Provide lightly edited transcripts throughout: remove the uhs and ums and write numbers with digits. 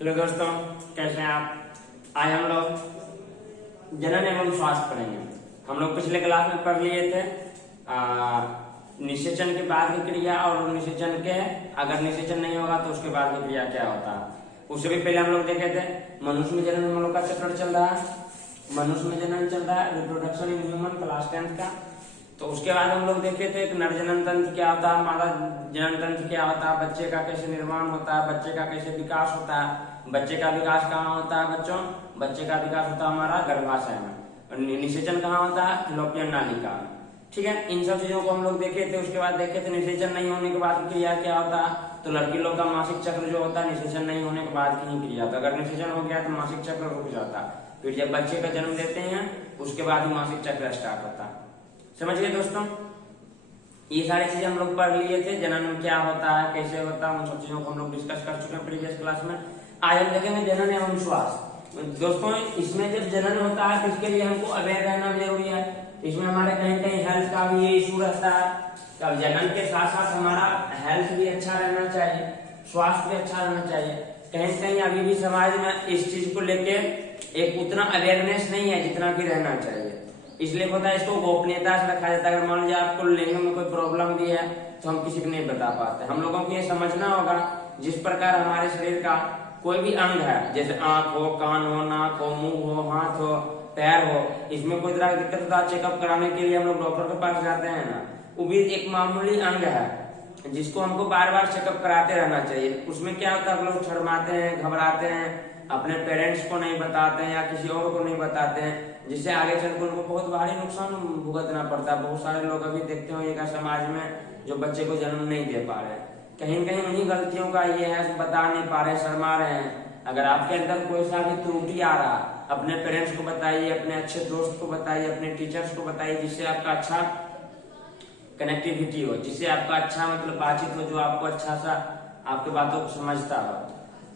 Hello दोस्तों, कैसे हैं आप। आज हम लोग जनन एवं स्वास्थ्य पढ़ेंगे। हम लोग पिछले क्लास में पढ़ लिए थे निषेचन के बाद की क्रिया और निषेचन के अगर निषेचन नहीं होगा तो उसके बाद की क्रिया क्या होता है। उससे भी पहले हम लोग देखे थे मनुष्य में जनन हम लोग का चक्र चल रहा है। मनुष्य में जनन चल रहा है reproduction in human class 10th का। तो उसके बाद हम लोग देखे थे नर जनन तंत्र क्या होता है, मादा जनन तंत्र क्या होता है, बच्चे का कैसे निर्माण होता है, बच्चे का कैसे विकास होता है। बच्चे का विकास कहाँ होता है बच्चों, बच्चे का विकास होता है हमारा गर्भाशय में। और निषेचन कहाँ होता है, फिलोपियन नालिका में। ठीक है, इन सब चीजों को हम लोग देखे थे। उसके बाद देखे थे निषेचन नहीं होने के बाद क्रिया क्या होता है। तो लड़की लोग का मासिक चक्र जो होता है निषेचन नहीं होने के बाद की ही क्रिया होता है। अगर निषेचन हो गया तो मासिक चक्र रुक जाता है। फिर जब बच्चे का जन्म देते हैं उसके बाद ही मासिक चक्र स्टार्ट होता है। समझ गए दोस्तों, ये सारी चीजें हम लोग पढ़ लिए थे। जनन क्या होता है, कैसे होता है, उन सब चीजों को हम लोग डिस्कस कर चुके हैं प्रीवियस क्लास में। आज हम देखेंगे जनन एवं स्वास्थ्य। दोस्तों इसमें जब जनन होता है तो इसके लिए हमको अवेयर रहना जरूरी है। इसमें हमारे कहीं कहीं हेल्थ का भी ये इशू रहता है। तब जनन के साथ साथ हमारा हेल्थ भी अच्छा रहना चाहिए, स्वास्थ्य भी अच्छा रहना चाहिए। कहीं कहीं अभी भी समाज में इस चीज को लेके एक उतना अवेयरनेस नहीं है जितना कि रहना चाहिए। इसलिए होता है इसको गोपनीयता से रखा जाता है। अगर मान लीजिए आपको लिंग में कोई प्रॉब्लम भी है तो हम किसी को नहीं बता पाते। हम लोगों को ये समझना होगा जिस प्रकार हमारे शरीर का कोई भी अंग है, जैसे आंख हो, कान हो, नाक हो, मुंह हो, हाथ हो, पैर हो, इसमें कोई तरह की दिक्कत होता है चेकअप कराने के लिए हम लोग डॉक्टर के पास जाते हैं ना। वो भी एक मामूली अंग है जिसको हमको बार बार चेकअप कराते रहना चाहिए। उसमें क्या होता है, हम लोग शर्माते हैं, घबराते हैं, अपने पेरेंट्स को नहीं बताते हैं या किसी और को नहीं बताते हैं, जिससे आगे चलकर उनको बहुत भारी नुकसान भुगतना पड़ता है। बहुत सारे लोग अभी देखते होंगे समाज में जो बच्चे को जन्म नहीं दे पा रहे हैं। कहीं कहीं उन्हीं गलतियों का ये है, बता नहीं पा रहे, शर्मा रहे हैं। अगर आपके अंदर कोई सा भी त्रुटि आ रहा, अपने पेरेंट्स को बताइए, अपने अच्छे दोस्त को बताइए, अपने टीचर्स को बताइए, जिससे आपका अच्छा कनेक्टिविटी हो, जिससे आपका अच्छा मतलब बातचीत हो, जो आपको अच्छा सा आपके बातों को समझता हो,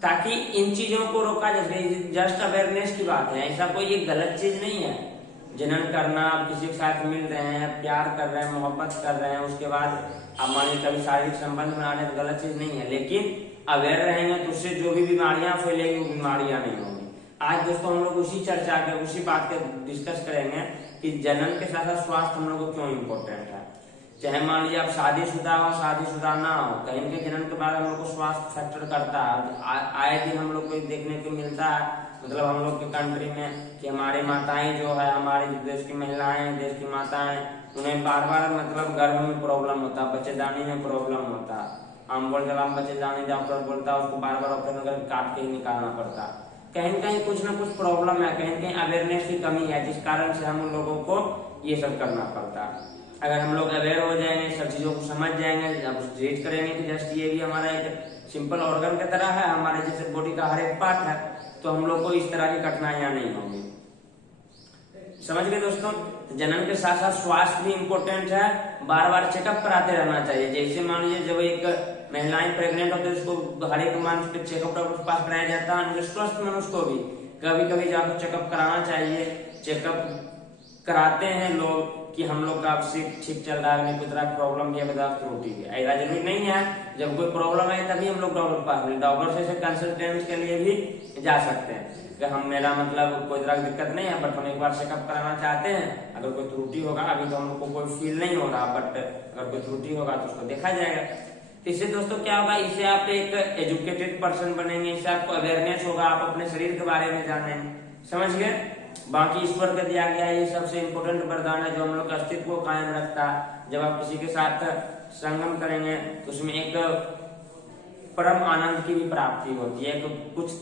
ताकि इन चीजों को रोका जा सके। जस्ट अवेयरनेस की बात है, ऐसा कोई एक गलत चीज नहीं है। जनन करना, आप किसी के साथ मिल रहे हैं, प्यार कर रहे हैं, मोहब्बत कर रहे हैं, उसके बाद आप मानिए कभी शारीरिक संबंध में आने तो गलत चीज नहीं है। लेकिन अवेयर रहेंगे तो उससे जो भी बीमारियां फैलेगी वो बीमारियां नहीं होंगी। आज दोस्तों हम लोग उसी चर्चा के उसी बात के डिस्कस करेंगे कि जनन के साथ साथ स्वास्थ्य हम लोग को क्यों इम्पोर्टेंट है। चाहे मान लीजिए आप शादीशुदा हो, शादीशुदा ना हो, कहीं के जनन के बाद हम लोग को स्वास्थ्य फैक्टर करता है। आए दिन हम लोग को देखने को मिलता है, मतलब हम लोग के कंट्री में कि हमारी माताएं जो है, हमारे देश की महिलाएं, देश की माताएं, उन्हें बार बार मतलब गर्भ में प्रॉब्लम होता है, बच्चेदानी में प्रॉब्लम होता है। हम बोल जब हम बच्चेदानी डॉक्टर बोलता है उसको बार बार ऑपरेशन करके काट के ही निकालना पड़ता है। कहीं कहीं कुछ ना कुछ प्रॉब्लम है, कहीं कहीं अवेयरनेस की कमी है, जिस कारण से हम लोगों को ये सब करना पड़ता है। अगर हम लोग अवेयर हो जाएंगे, सब चीजों को समझ जाएंगे, जब ट्रीट करेंगे कि जस्ट ये भी हमारा एक सिंपल ऑर्गन की तरह है, हमारे जैसे बॉडी का हर एक पार्ट है, तो हम लोग को इस तरह की कठिनाइयां नहीं होंगी। समझ गए दोस्तों, जनन के साथ साथ स्वास्थ्य भी इम्पोर्टेंट है। बार बार चेकअप कराते रहना चाहिए। जैसे मान लीजिए जब एक महिलाएं प्रेग्नेंट होती है उसको हर एक मंथ चेकअप डॉक्टर के पास कराया जाता है। स्वस्थ मनुष्य को भी कभी कभी जाकर चेकअप कराना चाहिए। चेकअप कराते हैं लोग कि हम लोग का ठीक चल रहा है, नहीं कोई तरह की प्रॉब्लम भी है, त्रुटि भी है। ऐसा जरूरी नहीं है जब कोई प्रॉब्लम है तभी हम लोग डॉक्टर के पास, डॉक्टर से कंसल्टेंट के लिए भी जा सकते हैं कि हम मेरा मतलब कोई तरह की दिक्कत नहीं है, बट हम एक बार चेकअप कराना चाहते हैं। अगर कोई त्रुटि होगा, अभी तो हम लोग को कोई फील नहीं हो रहा, बट अगर कोई त्रुटि होगा तो उसको देखा जाएगा। तो इससे दोस्तों क्या होगा, इससे आप एक एजुकेटेड पर्सन बनेंगे, इससे आपको अवेयरनेस होगा, आप अपने शरीर के बारे में जानेंगे। समझ गए। बाकी ईश्वर का दिया गया ये सबसे इम्पोर्टेंट वरदान है जो हम लोग के अस्तित्व को कायम रखता है। जब आप किसी के साथ संगम करेंगे तो उसमें एक परम आनंद की भी प्राप्ति होती है। कुछ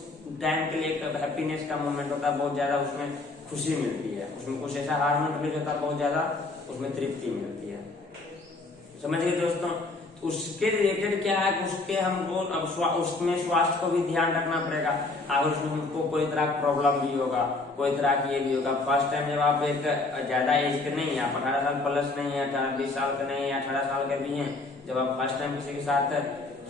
टाइम के लिए एक हैप्पीनेस का मोमेंट होता है, बहुत ज्यादा उसमें खुशी मिलती है, उसमें कुछ ऐसा हार्मोन रिलीज होता है, बहुत ज्यादा उसमें तृप्ति मिलती है। समझ गए दोस्तों। उसके रिलेटेड क्या है कि उसके हमको अब उसमें स्वास्थ्य को भी ध्यान रखना पड़ेगा। अगर उसमें हमको कोई तरह का प्रॉब्लम भी होगा, कोई तरह की ये भी होगा। फर्स्ट टाइम जब आप एक ज्यादा एज के नहीं है, आप 18 साल प्लस नहीं है, 18-20 साल के नहीं है, 18 साल के भी हैं, जब आप फर्स्ट टाइम किसी के साथ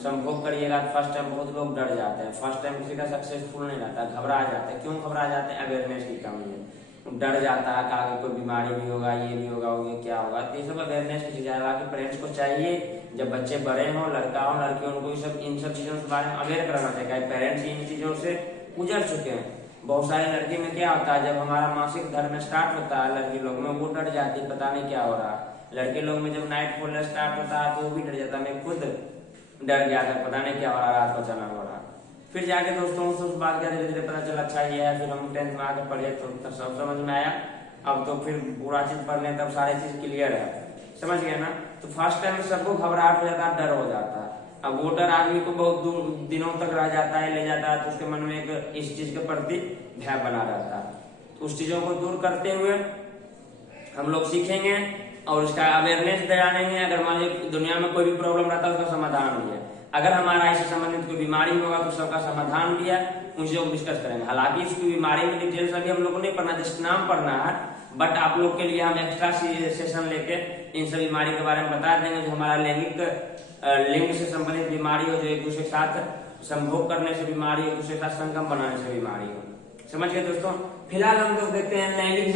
संभोग करिएगा तो फर्स्ट टाइम बहुत लोग डर जाते हैं। फर्स्ट टाइम किसी का सक्सेसफुल नहीं रहता, घबरा जाते हैं। क्यों घबरा जाते हैं? अवेयरनेस की कमी है। डर जाता है कि आगे कोई बीमारी भी होगा, ये भी होगा, वो क्या होगा। तो ये सब अवेयरनेस की चीजें हालांकि पेरेंट्स को चाहिए, जब बच्चे बड़े हों, लड़का हो लड़की, उनको इन सब चीजों के बारे में अवेयर कराना चाहिए। पेरेंट्स इन चीजों से गुजर चुके हैं। बहुत सारे लड़की में क्या होता है, जब हमारा मासिक धर्म स्टार्ट होता है लड़की लोग में, वो डर जाती है, पता नहीं क्या हो रहा है। लड़के लोग में जब नाइट फॉल स्टार्ट होता है तो वो भी डर जाता है। मैं खुद डर गया था, पता नहीं क्या हो रहा, रात को चला हो रहा। फिर जाके दोस्तों उस बात का धीरे धीरे पता चला, अच्छा ये है। फिर हम 10th में आके पढ़े तो सब समझ में आया। अब तो फिर पूरा चीज पढ़ लें, तब सारी चीज क्लियर है, समझ गए ना। तो फर्स्ट टाइम सबको घबराहट हो जाता है, डर हो जाता है। अब वो डर आदमी को बहुत दूर दिनों तक रह जाता है, ले जाता है, तो उसके मन में एक इस चीज के प्रति भय बना रहता है। तो उस चीजों को दूर करते हुए हम लोग सीखेंगे और उसका अवेयरनेस दिलाएंगे। अगर मान लीजिए दुनिया में कोई भी प्रॉब्लम रहता है, उसका समाधान भी है। अगर हमारा इससे संबंधित कोई बीमारी होगा तो सबका समाधान भी है, उनसे लोग डिस्कस करेंगे। हालांकि इसकी बीमारी में डिटेल्स अभी हम लोग को नहीं पढ़ना, जस्ट नाम पढ़ना है, बट आप लोग के लिए हम एक्स्ट्रा सेशन लेके इन सब बीमारी के बारे में बता देंगे। जो हमारा लिंग से संबंधित बीमारी हो, जो एक दूसरे के साथ संभोग करने से बीमारी हो, एक दूसरे के साथ संगम बनाने से बीमारी हो, समझ गए दोस्तों। फिलहाल हम लोग देखते हैं लैंगिक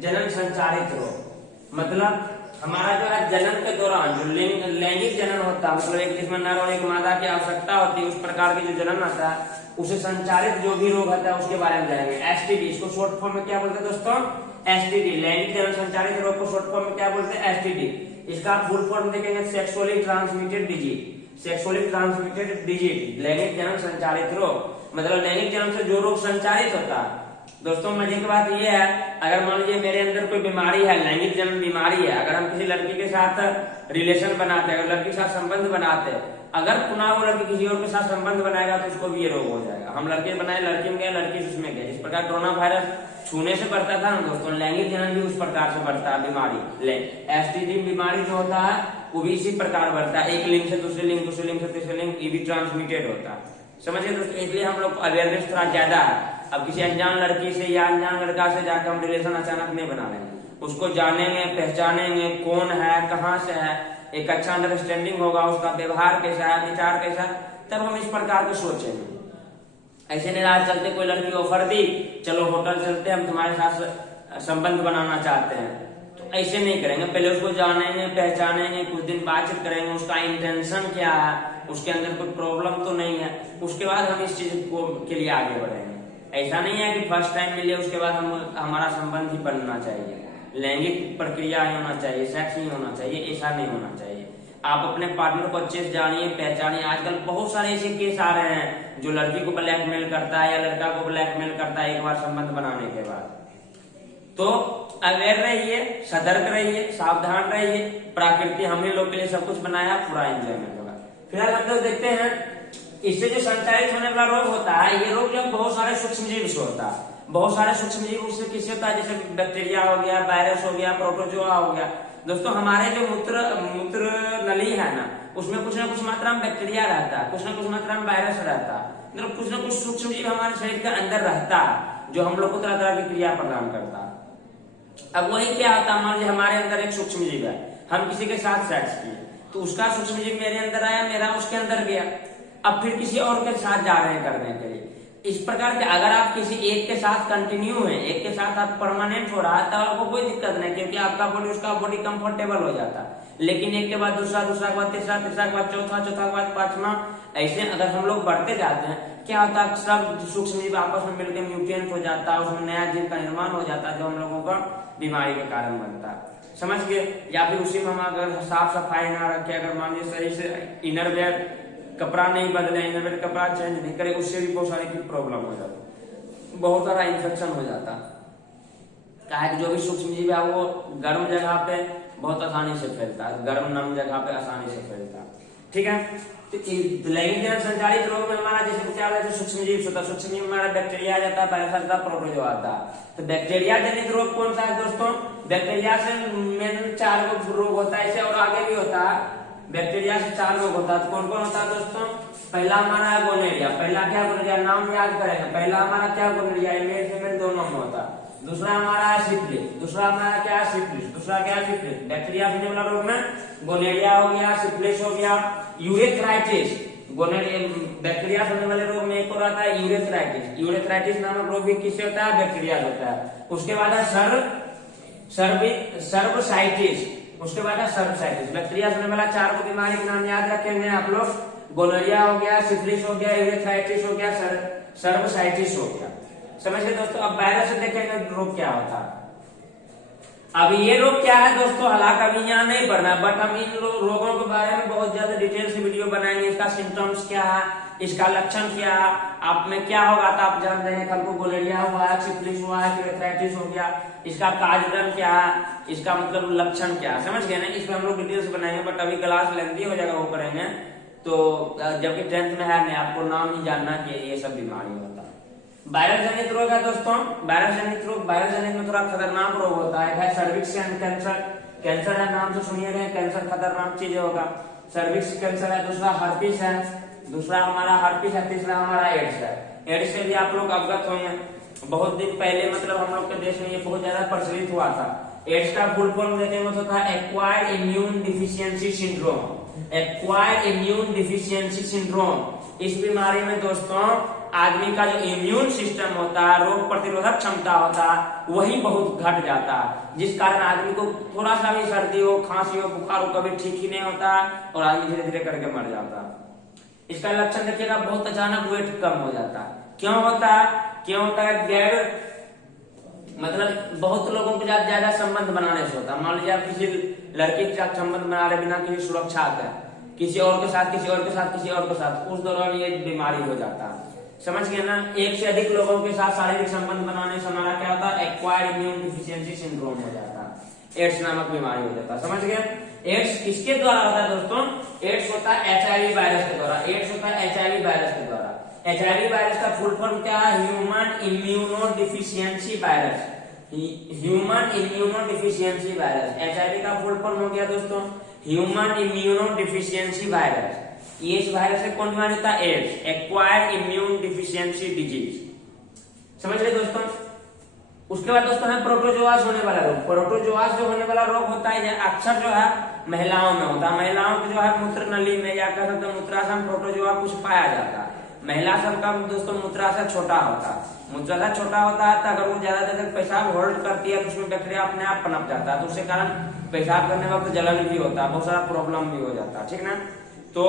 जनन संचारित रोग। मतलब हमारा जो है जन्म के दौरान जो लैंगिक जनन होता है, मतलब एक जिसमें नर और एक मादा की आवश्यकता होती है, उस प्रकार की जो जनन आता है, उसे संचारित जो भी रोग होता है उसके बारे में जानेंगे। एसटीडी, इसको शॉर्ट फॉर्म में क्या बोलते हैं दोस्तों, एसटीडी। लैंगिक जनन संचारित रोग को शॉर्ट फॉर्म में क्या बोलते हैं, एसटीडी। इसका फुल फॉर्म देखेंगे sexually transmitted disease. Sexually transmitted disease लैंगिक जनन संचारित रोग, मतलब लैंगिक जनन से जो रोग संचारित होता है। दोस्तों मजे की बात यह है, अगर मान लीजिए मेरे अंदर कोई बीमारी है, लैंगिक जनन बीमारी है, अगर हम किसी लड़की के साथ रिलेशन बनाते हैं, लड़की के साथ संबंध बनाते हैं, अगर पुनः वो लड़की किसी और के साथ संबंध बनाएगा तो उसको भी ये रोग हो जाएगा। हम लड़के बनाए, लड़की में गए, लड़की उसमें गए। इस प्रकार कोरोना वायरस छूने से बढ़ता था ना दोस्तों, लैंगिक जनन भी उस प्रकार से बढ़ता है बीमारी। एसटीडी बीमारी जो होता है वो भी इसी प्रकार बढ़ता है, एक लिंग से दूसरे लिंग, दूसरे लिंग से तीसरे लिंग, ये भी ट्रांसमिटेड होता है, समझिए दोस्तों। इसलिए हम लोग अवेयरनेस थोड़ा ज्यादा है। अब किसी अनजान लड़की से या अनजान लड़का से जाकर हम रिलेशन अचानक नहीं बना लेंगे, उसको जानेंगे, पहचानेंगे, कौन है, कहाँ से है, एक अच्छा अंडरस्टैंडिंग होगा, उसका व्यवहार कैसा है, विचार कैसा है, तब हम इस प्रकार के सोचेंगे। ऐसे नहीं रात चलते कोई लड़की ऑफर दी, चलो होटल चलते, हम तुम्हारे साथ संबंध बनाना चाहते हैं, तो ऐसे नहीं करेंगे। पहले उसको जानेंगे, पहचानेंगे, कुछ दिन बातचीत करेंगे, उसका इंटेंशन क्या है, उसके अंदर कोई प्रॉब्लम तो नहीं है, उसके बाद हम इस चीज को के लिए आगे बढ़ेंगे। ऐसा नहीं है कि फर्स्ट टाइम मिले उसके बाद हमारा संबंध ही बनना चाहिए, लैंगिक प्रक्रिया ही होना चाहिए, सेक्स ही होना चाहिए, ऐसा नहीं होना चाहिए। आप अपने पार्टनर को अच्छे से जानिए, पहचानिए। आजकल बहुत सारे ऐसे केस आ रहे हैं जो लड़की को ब्लैकमेल करता है या लड़का को ब्लैकमेल करता है एक बार संबंध बनाने के बाद। तो अवेयर रहिए, सतर्क रहिए, सावधान रहिए। प्रकृति हम ही लोग के लिए सब कुछ बनाया, पूरा एंजॉयमेंट होगा। फिलहाल हम लोग देखते हैं इससे जो संचारित होने वाला रोग होता है, ये रोग जो बहुत सारे सूक्ष्म जीव से होता है। बहुत सारे सूक्ष्म जीव उससे किससे होता है, जैसे बैक्टीरिया हो गया, वायरस हो गया, प्रोटोजोआ हो गया। दोस्तों हमारे जो मूत्र नली है ना, उसमें कुछ ना कुछ मात्रा में बैक्टीरिया रहता है, कुछ ना कुछ मात्रा में वायरस रहता है, मतलब कुछ ना कुछ सूक्ष्म जीव हमारे शरीर के अंदर रहता है, जो हम लोग को तरह तरह की क्रिया प्रदान करता है। अब वही क्या होता है, मान लीजिए हमारे अंदर एक सूक्ष्म जीव है, हम किसी के साथ सेक्स किए, तो उसका सूक्ष्म जीव मेरे अंदर आया, मेरा उसके अंदर गया, अब फिर किसी और के साथ जा रहे हैं करने के लिए। इस प्रकार के अगर आप किसी एक के साथ कंटिन्यू है, एक के साथ आप परमानेंट हो रहा है, तब आपको कोई दिक्कत नहीं, क्योंकि आपका बॉडी उसका बॉडी कंफर्टेबल हो जाता है। लेकिन एक के बाद दूसरा, दूसरा के बाद तीसरा, तीसरा के बाद चौथा, चौथा के बाद पांचवा, ऐसे अगर हम लोग बढ़ते जाते हैं, क्या होता है, सब सूक्ष्म जीव आपस में मिलकर म्यूटेंट हो जाता है, उसमें नया जीव का निर्माण हो जाता है, जो हम लोगों का बीमारी का कारण बनता है, समझ गए। या फिर उसी में हम अगर साफ सफाई ना रखे, अगर मान लीजिए सही से इनरवेयर कपड़ा नहीं बदले, इनरवेयर कपड़ा चेंज नहीं करे, उससे भी बहुत सारी की प्रॉब्लम हो जाती, बहुत सारा इन्फेक्शन हो जाता। क्या है, जो भी सूक्ष्म जीव है वो गर्म जगह पे बहुत आसानी से फैलता है, गर्म नम जगह पे आसानी से फैलता है, ठीक है। तो लैंगिक जनन संचारित रोग में हमारा जैसे क्या है, सूक्ष्म जीव होता है, सूक्ष्म जीव में हमारा बैक्टीरिया आ जाता है, वायरस आता है, प्रोटोजोआ आता है। तो बैक्टीरिया जनित रोग कौन सा है दोस्तों, बैक्टीरिया से मेन 4 रोग होता है, ऐसे और आगे भी होता है। बैक्टीरिया से 4 रोग होता है, कौन कौन होता है दोस्तों। पहला हमारा है गोनेरिया, पहला क्या गोनेरिया, नाम याद करेंगे। पहला हमारा क्या गोनेरिया, मेल फीमेल दोनों में होता है। दूसरा हमारा है सिफिलिस, दूसरा हमारा क्या है सिफिलिस, दूसरा क्या है सिफिलिस। बैक्टीरिया से होने वाला रोग में गोनेरिया हो गया, सिफिलिस हो गया, यूरेथ्राइटिस, बैक्टीरिया होने वाले रोग में एक और आता है यूरेथ्राइटिस। यूरेथ्राइटिस नामक रोग भी किससे होता है? बैक्टीरिया होता है। उसके बाद है सर्वसाइटिस। उसके बाद है सर्वसाइटिस। बैक्टीरिया से होने वाला 4 को बीमारी के नाम याद रखेंगे आप लोग। गोनोरिया हो गया, सिफिलिस हो गया, यूरेथ्राइटिस हो गया, सर्वसाइटिस हो गया। समझ गए दोस्तों। अब वायरस से देखेंगे रोग क्या होता है। अब ये रोग क्या है दोस्तों, हालांकि अभी यहाँ नहीं पढ़ना, बट हम इन रोगों के बारे में बहुत ज्यादा डिटेल से वीडियो बनाएंगे। इसका सिम्टम्स क्या है, इसका लक्षण क्या है, आप में क्या होगा तो आप जान देंगे। कल को गोलेरिया हुआ है, सिफिलिस हुआ है, यूरेथ्राइटिस हो गया, इसका कार्यक्रम क्या है, इसका मतलब लक्षण क्या है, समझ गए ना। इस पर हम लोग डिटेल्स बनाएंगे, बट अभी क्लास लेंथी हो जाएगा, वो करेंगे। तो जबकि 10th में है नहीं, आपको नाम ही जानना कि ये सब बीमारी होता है। वायरस जनित रोग है दोस्तों। वायरस जनित रोग, वायरस जनित में थोड़ा खतरनाक रोग होता है। सर्विक्स कैंसर, कैंसर है, नाम से सुनिए गए, कैंसर खतरनाक चीज होगा। सर्विक्स कैंसर है। दूसरा हर्पिस है, दूसरा हमारा हर्पिस है। तीसरा हमारा एड्स है। एड्स से भी आप लोग अवगत होंगे। बहुत दिन पहले मतलब हम लोग के देश में ये बहुत ज्यादा प्रचलित हुआ था। एड्स का फुल फॉर्म देखेंगे तो था acquired immune deficiency syndrome. Acquired immune deficiency syndrome. इस बीमारी में दोस्तों आदमी का जो इम्यून सिस्टम होता है, रोग प्रतिरोधक क्षमता होता है, वही बहुत घट जाता है, जिस कारण आदमी को थोड़ा सा भी सर्दी हो, खांसी हो, बुखार हो, कभी ठीक ही नहीं होता और आदमी धीरे धीरे करके मर जाता है। इसका लक्षण देखिएगा, बहुत अचानक वेट कम हो जाता है। क्यों होता है? क्यों होता है? गैर मतलब बहुत लोगों के साथ ज्यादा संबंध बनाने से होता है। मान लीजिए आप किसी लड़की के साथ संबंध बना रहे बिना किसी सुरक्षा के, किसी और के साथ, किसी और के साथ, किसी और के साथ, उस दौरान ये बीमारी हो जाता है। समझ गए ना। एक से अधिक लोगों के साथ शारीरिक संबंध बनाने से हमारा क्या होता है? एक्वायर्ड इम्यून डिफिशियंसी सिंड्रोम हो जाता है। एड्स नामक बीमारी हो जाता है। समझ गए। एड्स किसके द्वारा होता है दोस्तों? एड्स होता है HIV वायरस के द्वारा। एड्स होता है HIV वायरस के द्वारा। HIV वायरस का फुल फॉर्म क्या है? Human immuno deficiency virus. Human immuno deficiency virus. HIV का फुल फॉर्म हो गया दोस्तों ह्यूमन इम्यूनो डिफिशियंसी वायरस। ये इस वायरस से कौन बीमारी होता है? AIDS, acquired immune deficiency disease. समझ रहे दोस्तों। उसके बाद दोस्तों है प्रोटोजोआस होने वाला रोग। प्रोटोजोआस जो होने वाला रोग होता है अक्सर जो है महिलाओं में होता है। महिलाओं की जो है मूत्र नली में या कह सकते हैं मूत्राशय में प्रोटोजोआ कुछ पाया जाता है। महिला सबका दोस्तों मूत्राशय छोटा होता है। मूत्राशय छोटा होता है तो अगर वो ज्यादा देर तक पेशाब होल्ड करती है तो उसमें बैक्टीरिया अपने आप पनप जाता है, तो उसके कारण पेशाब करने वक्त जलन भी होता है, बहुत सारा प्रॉब्लम भी हो जाता है। ठीक ना। तो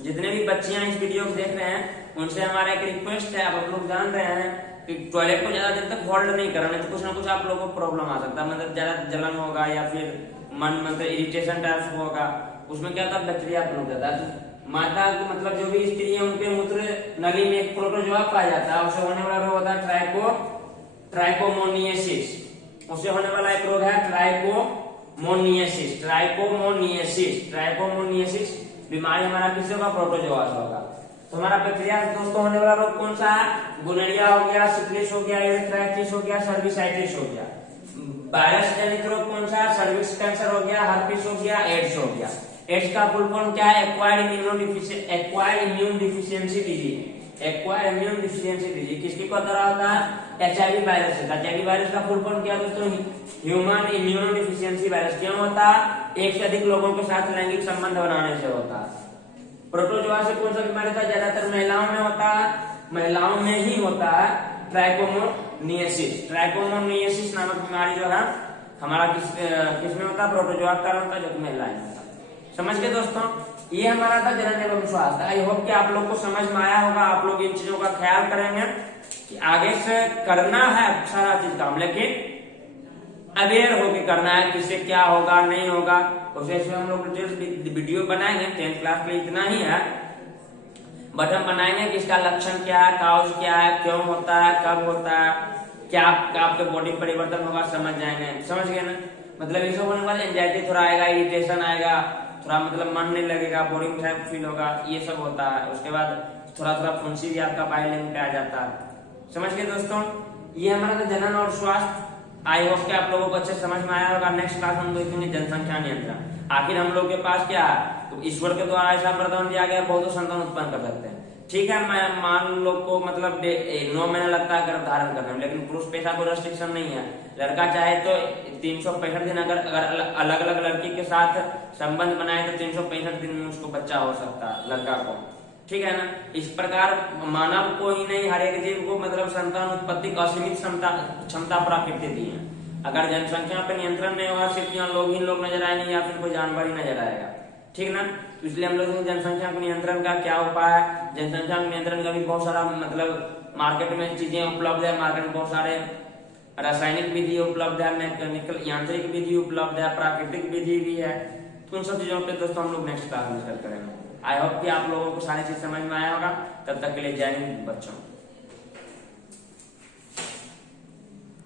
जितने भी बच्चियां इस वीडियो को देख रहे हैं उनसे हमारा एक रिक्वेस्ट है, आप लोग जान रहे हैं कि टॉयलेट को ज्यादा देर तक होल्ड नहीं करना, तो कुछ ना कुछ आप लोगों को प्रॉब्लम आ सकता है। मतलब ज्यादा जलन होगा या फिर मन मतलब इरिटेशन टाइप होगा, उसमें क्या होता है बैक्टीरिया पनप जाता है। तो माता मतलब जो भी स्त्री है उनके मूत्र नली में एक प्रोटोजोआ पाया जाता है। उससे होने वाला रोग होता है ट्राइकोमोनियसिस। उससे होने वाला एक रोग है ट्राइकोमोनियसिस। ट्राइकोमोनियसिस, ट्राइकोमोनियसिस बीमारी हमारा किससे होगा? प्रोटोजोआस होगा। तो हमारा बैक्टीरिया दोस्तों होने वाला रोग कौन सा है? गोनोरिया हो गया, सिफिलिस हो गया, यूरेथ्राइटिस हो गया, सर्विसाइटिस हो गया। वायरस जनित रोग कौन सा है? सर्विक्स कैंसर हो गया, हर्पिस हो गया, एड्स हो गया। एड्स का फुल फॉर्म क्या है? Acquired immune deficiency disease. Acquired immune deficiency disease किसके द्वारा होता है? HIV वायरस से। HIV वायरस का फुल फॉर्म क्या है दोस्तों? Human immuno deficiency virus. क्यों होता है? एक से अधिक लोगों के साथ लैंगिक संबंध बनाने से होता है। प्रोटोजोआ से कौन सा बीमारी होता है? ज्यादातर महिलाओं में होता है, महिलाओं में ही होता है ट्राइकोमोनियसिस। ट्राइकोमोनियसिस नामक बीमारी जो है हमारा किसमें होता है? प्रोटोजोआ का कारण होता है, जो कि महिलाएं में होता है। समझ गए दोस्तों। ये हमारा था जनन एवं स्वास्थ्य। आई होप कि आप लोग को समझ में आया होगा। आप लोग इन चीजों का ख्याल करेंगे कि आगे से करना है सारा चीज काम, लेकिन अवेयर होके करना है किससे क्या होगा नहीं होगा। उसे हम लोग वीडियो बनाएंगे। 10th क्लास में इतना ही है, बट हम बनाएंगे कि इसका लक्षण क्या है, काउज क्या है, क्यों होता है, कब होता है, क्या आपके बॉडी परिवर्तन होगा, समझ जाएंगे। समझ गए ना। मतलब ये सब होने वाले एंजाइटी थोड़ा आएगा, इरिटेशन आएगा, थोड़ा मतलब मन नहीं लगेगा, बोरिंग टाइप फील होगा, ये सब होता है। उसके बाद थोड़ा थोड़ा फुंसी भी आपका बाइलिंग पे आ जाता है। समझ गए दोस्तों। ये हमारा था जनन और स्वास्थ्य। आई होप कि आप लोगों को अच्छे समझ में आया होगा। नेक्स्ट क्लास हम देखेंगे जनसंख्या नियंत्रण। आखिर हम लोग के पास क्या है? तो ईश्वर के द्वारा ऐसा वरदान दिया गया, बहुत संतान उत्पन्न कर सकते हैं। ठीक है, मैं मान लो को मतलब 9 महीना लगता है गर्भ धारण करने में, लेकिन पुरुष पेशा कोई रेस्ट्रिक्शन नहीं है। लड़का चाहे तो 365 दिन अगर अलग अलग लड़की के साथ संबंध बनाए तो 365 दिन में उसको बच्चा हो सकता है लड़का को, ठीक है ना। इस प्रकार मानव को ही नहीं हर एक जीव को मतलब संतान उत्पत्ति की असीमित क्षमता प्रकृति दी है। अगर जनसंख्या पे नियंत्रण नहीं होगा, सिर्फ यहाँ लोग ही लोग नजर आएंगे या फिर कोई जानवर ही नजर आएगा, ठीक ना। तो इसलिए हम लोग जनसंख्या को नियंत्रण का क्या उपाय है, जनसंख्या के नियंत्रण का भी बहुत सारा मतलब मार्केट में चीजें उपलब्ध है। मार्केट में बहुत सारे रासायनिक विधि उपलब्ध है, मैकेनिकल यांत्रिक विधि उपलब्ध है, प्राकृतिक विधि भी है। तो उन सब चीजों पे दोस्तों हम लोग नेक्स्ट क्लास में डिस्कस करेंगे। आई होप कि आप लोगों को सारी चीज समझ में आया होगा। तब तक के लिए जय हिंद बच्चों।